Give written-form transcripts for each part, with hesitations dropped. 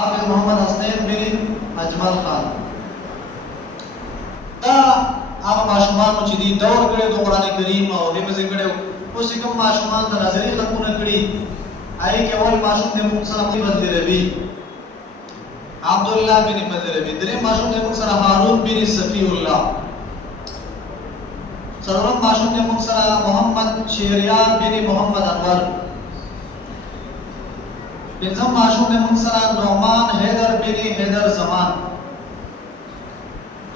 حافظ محمد حسنین بن اجمل خان دا هغه ماشومان چې دی دور کړي د قران کریم او د مزه کړي اوس کوم ماشومان د نظری ختمونه کړي آی کې اول ماشوم د موږ سره بدل ربی عبد الله بن بدل ربی درې ماشوم د موږ سره هارون بن صفی الله څلورم ماشوم د موږ سره محمد شهریار بن محمد انور پنځم ماشوم د موږ سره نعمان حیدر بن حیدر زمان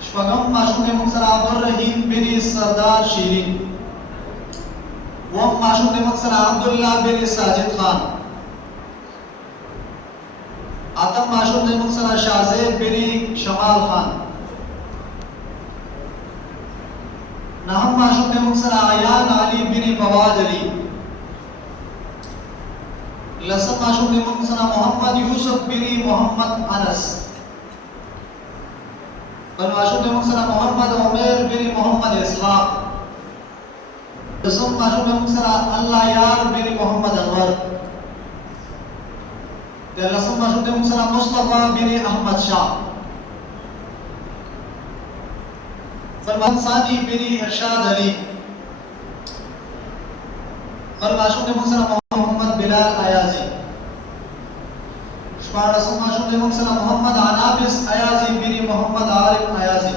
شپږم ماشوم د موږ سره عبدالرحیم بن سردار شیرین اووم ماشوم د موږ سره عبد الله بن ساجد خان اتم ماشوم د موږ سره شازیب بن شمال خان نهم ماشوم د موږ سره عیان علی بن فواد علی لسم ماشوم د موږ سره محمد یوسف بن محمد انس بل ماشوم د موږ سره محمد عمر بن محمد اسحاق دسم ماشوم د موږ سره الله یار بن محمد انور دلسم ماشوم د موږ سره مصطفی بن احمد شاه سلمان ثانی بن ارشاد علی بل ماشوم د موږ سره محمد بلال ایازی شپاړسم ماشوم د موږ سره محمد عنابس ایازی بن محمد عارف ایازی